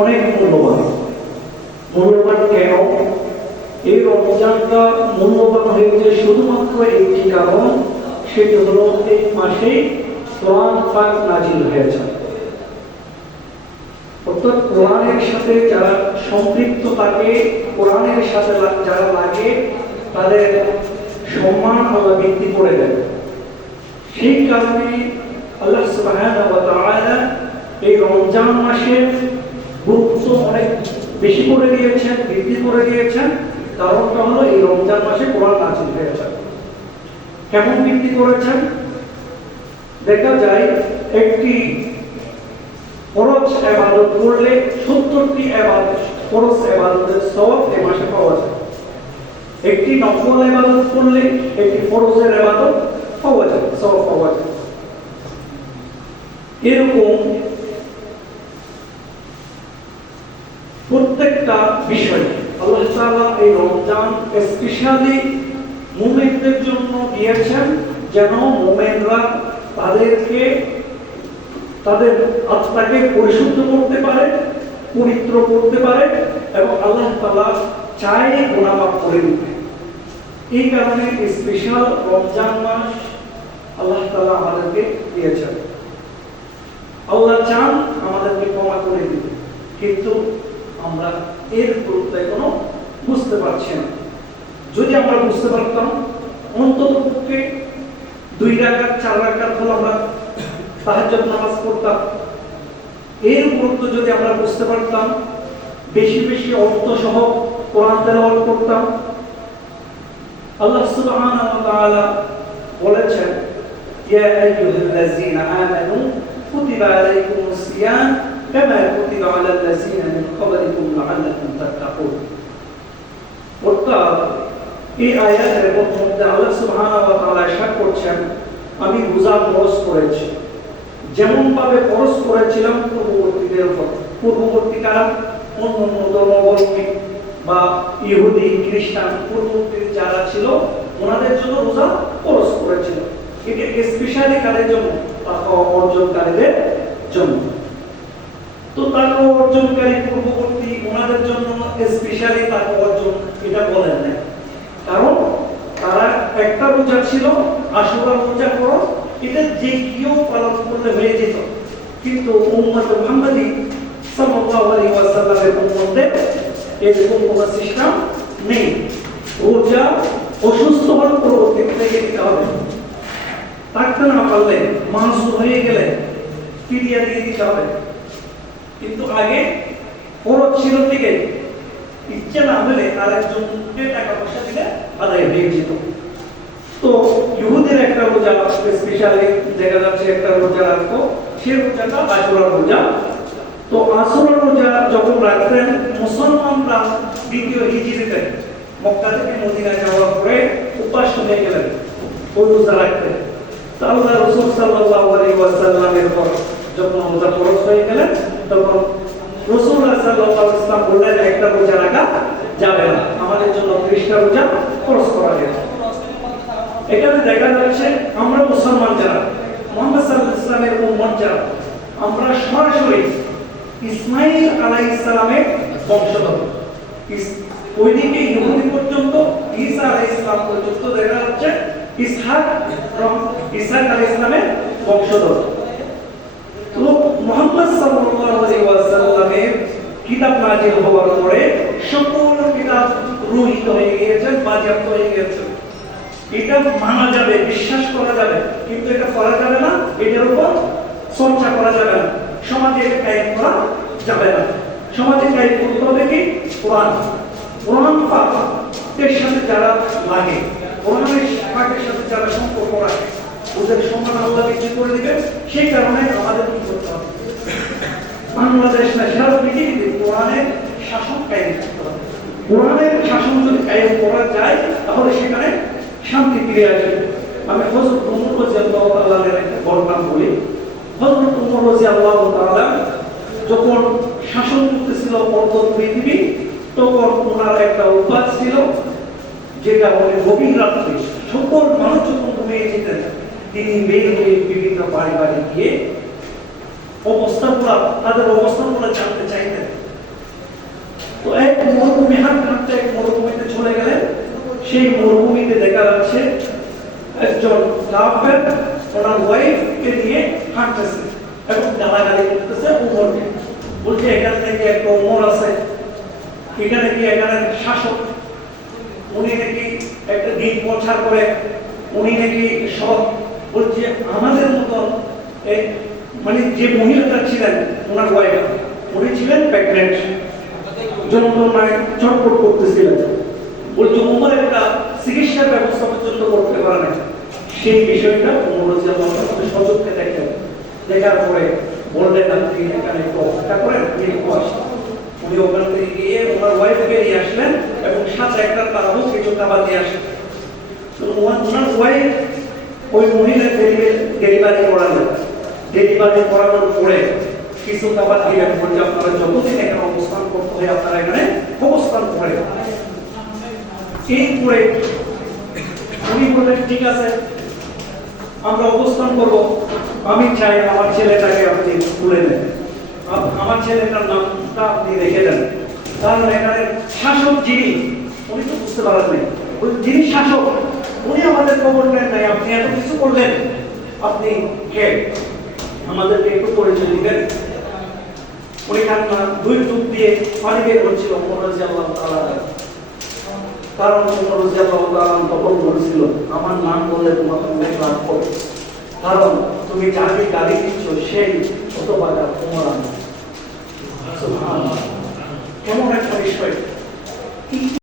অনেক মূল্যবান। মূল্যবান কেন? এই রমজানটা মূল্যবান হয়েছে শুধুমাত্র একটি কারণ, সেটি হলো এই মাসে কোরআন পাক নাজিল হয়েছে। অর্থাৎ কোরআনের সাথে যারা সম্পৃক্ত থাকে, কোরআনের সাথে যারা লাগে, তাদের সম্মান আল্লাহ বৃদ্ধি করে দেন। সেই কারণে আল্লাহ সুবহানাহু ওয়া তাআলা এই রমজান মাসের গুরুত্ব অনেক বেশি করে দিয়েছেন, বৃদ্ধি করে দিয়েছেন। কারণটা হলো এই রমজান মাসে কোরআন নাজিল হয়েছে। কেমন বৃদ্ধি করেছেন? দেখা যায় একটি ফরজ ইবাদত করলে 70টি ইবাদত, ফরজ ইবাদতের সওয়াব এই মাসে পাওয়া যায়। একটি নফল ইবাদত করলে একটি ফরজের ইবাদত পাওয়া যায়, সওয়াব পাওয়া যায়। এরকম প্রত্যেকটা বিষয় আল্লাহ তাআলা এই রমজান স্পেশালি মুমিনদের জন্য দিয়েছেন, যেন মুমিনরা তাদেরকে তাদের আত্মাকে পরিশুদ্ধ করতে পারে, পবিত্র করতে পারে, এবং আল্লাহ তাআলা চায় গুনাহ মাফ করে দিতে। এই কারণে স্পেশাল রমজান মাস আল্লাহ তাআলা আমাদেরকে দিয়েছেন। আল্লাহ চান আমাদেরকে ক্ষমা করে দিতে, কিন্তু আমরা এর গুরুত্ব এখনো বুঝতে পারছি না। যদি আমরা বুঝতে পারতাম, অন্ততপক্ষে 2 রাকাত 4 রাকাত হলো আমরা তাহাজ্জুদ নামাজ পড়তাম। এর গুরুত্ব যদি আমরা বুঝতে পারতাম, বেশি বেশি অর্থ সহ কোরআন তেলাওয়াত করতাম। আল্লাহ সুবহানাহু ওয়া তাআলা বলেছেন, ইয়া আইয়ুহাল্লাযীনা আমানু কুতিবা আলাইকুমুস সিয়াম কামা কুতিবা আলাল্লাযীনা মিন ক্বাবলিকুম লাআল্লাকুম তাত্তাকুন। অর্থাৎ এই আয়াতের মধ্যে আল্লাহ সুবহানাহু ওয়া তাআলা ইরশাদ করছেন, আমি রোজা ফরজ করেছি যেমন ভাবে ফরজ করেছিলাম পূর্ববর্তীদের উপর। পূর্ববর্তী কারণ অন্য ধর্মাবলম্বী বা ইহুদি খ্রিস্টান পূর্ববর্তী যারা ছিল, ওনাদের জন্য রোজা ফরজ করেছিল। এটা স্পেশালি কাদের জন্য? তাকওয়া অর্জনকারীদের জন্য। তো তাকওয়া অর্জনকারী পূর্ববর্তী ওনাদের জন্য স্পেশালি তাকওয়া অর্জন এটা বলেন না, কারণ তারা একটা রোজা ছিল, আশুরা রোজা ফরজ, এটা যে কেউ পালন করলে হয়ে যেত। কিন্তু উম্মত মুহাম্মাদী সাল্লাল্লাহু আলাইহি ওয়াসাল্লামের উম্মতদের এরকম কোনো সিস্টেম নেই। রোজা অসুস্থ হওয়ার পরবর্তী থেকে দিতে হবে, থাকতে না পারলে, মাসুম হয়ে গেলে ফিরিয়ে দিয়ে দিতে হবে। কিন্তু আগে ফরজ ছিল থেকে ইচ্ছে না হলে আরেকজনকে টাকা পয়সা দিলে আদায় হয়ে যেত। তো ইহুদের একটা রোজা স্পেশালি দেখা যাচ্ছে একটা রোজা রাখতো, সে রোজাটা আশুরা রোজা। তো আশুরা রোজা যখন রাখতেন মুসলমানরা দ্বিতীয় হিজরিতে মক্কা থেকে মদিনা যাওয়ার পরে উপাস হয়ে গেলেন ওই রোজা রাখতেন। তো আল্লাহ রাসূল সাল্লাল্লাহু আলাইহি ওয়াসাল্লামের পর যখন রোজা ফরজ হয়ে গেলেন, তখন রাসূলুল্লাহ সাল্লাল্লাহু আলাইহি ওয়াসাল্লাম বললেন, একটা রোজা রাখা যাবে না, আমাদের জন্য 30টা রোজা ফরজ করা গেছে। এখানে দেখা যাচ্ছে আমরা মুসলমান যারা, মুহাম্মদ সাল্লাল্লাহু আলাইহি ওয়াসাল্লামের উম্মত যারা, আমরা সরাসরি ইসমাঈল আলাইহিস সালামের বংশধর। ওইদিকে ইহুদি পর্যন্ত, ঈসা আলাইহিস সালাম পর্যন্ত দেখা যাচ্ছে ইসহাক আলাইহিস সালামের বংশধর। তো মুহাম্মদ সাল্লাল্লাহু আলাইহি ওয়াসাল্লামের কিতাব নাযিল হওয়ার পরে সকল কিতাব রহিত হয়ে গিয়েছে, বাজেয়াপ্ত হয়ে গিয়েছে। এটা মানা যাবে, বিশ্বাস করা যাবে, কিন্তু এটা করা যাবে না, এটার উপর চর্চা করা যাবে না, সমাজে এটা কায়েম করা যাবে না। সমাজে কায়েম করতে হবে কি? কোরআন। কোরআন পাকের সাথে যারা লাগে, কোরআনের পাকের সাথে যারা সম্পর্ক রাখে, ওদের সম্মান আল্লাহ বৃদ্ধি করে দিবে। সেই কারণে আমাদের কি করতে হবে? বাংলাদেশ না, সারা পৃথিবীতে কোরআনের শাসন কায়েম করতে হবে। কোরআনের শাসন যদি কায়েম করা যায়, তাহলে সেখানে শান্তি ফিরে আসবে। আমি হযরত ওমর রাদিয়াল্লাহু তাআলা এর একটা ঘটনা বলি। হযরত ওমর রাদিয়াল্লাহু তাআলা যখন শাসন করতেছিল অর্ধ পৃথিবী, তখন ওনার একটা অভ্যাস ছিল, যেটা হলো গভীর রাত্রে সকল মানুষ যখন ঘুমিয়ে যেতেন, তিনি বের হয়ে বিভিন্ন বাড়ি বাড়ি গিয়ে অবস্থাগুলো, তাদের অবস্থাগুলো জানতে চাইতেন। হাঁটতে হাঁটতে এক মরুভূমিতে চলে গেলেন। সেই মরুভূমিতে দেখা যাচ্ছে একজন কাফের ওনার ওয়াইফকে নিয়ে হাঁটতেছে এবং গালাগালি করতেছে উমরকে, বলছে এখানে নাকি একটা উমর আছে, এখানে কি এখানে শাসক, উনি নাকি একটা দিন প্রচার করে, উনি নাকি সব, বলছে আমাদের মতন মানে যে মহিলাটা ছিলেন ওনার ওয়াইফ, উনি ছিলেন প্রেগনেন্ট, যন্ত্রণায় ছটফট করতেছিলেন, বলছে উমর একটা চিকিৎসার ব্যবস্থা পর্যন্ত করতে পারে না। সেই বিষয়টা উমর রাদিয়াল্লাহু আনহু সচক্ষে দেখলেন, দেখার পরে বললেন আপনি এখানে একটু অপেক্ষা করেন, উনি ওখান থেকে গিয়ে ওনার ওয়াইফকে নিয়ে আসলেন এবং সাথে একটা তারাও কিছু খাবার দিয়ে আসলেন। ওনার ওয়াইফ ওই মহিলা ডেলিভারি করালেন, ডেলিভারি করানোর পরে কিছু খাবার দিলেন, বলছে আপনারা যতদিন এখানে অবস্থান করতে হয় আপনারা এখানে অবস্থান করেন। এই করে উনি বললেন ঠিক আছে আমরা অবস্থান করব, আমি চাই আমার ছেলেটাকে আপনি তুলে নেন, আমার ছেলেটার নামটা আপনি রেখে দেন, কারণ এখানে শাসক যিনি উনি তো বুঝতে পারেন নাই, যিনি শাসক উনি আমাদের খবর নেন নাই, আপনি এত কিছু করলেন, আপনি কে আমাদেরকে একটু পরিচয় দিবেন। উনি কান্না দুই চোখ দিয়ে পানি বের হচ্ছিল উমর রাদিয়াল্লাহু তাআলা, কারণ উমর রাদিয়াল্লাহু তাআলা তখন বলেছিল আমার নাম বললে তোমার অনেক লাভ হবে, কারণ তুমি যাকে গালি দিচ্ছ সেই হতভাগা উমর। সুবহানাল্লাহ, কেমন একটা বিষয়।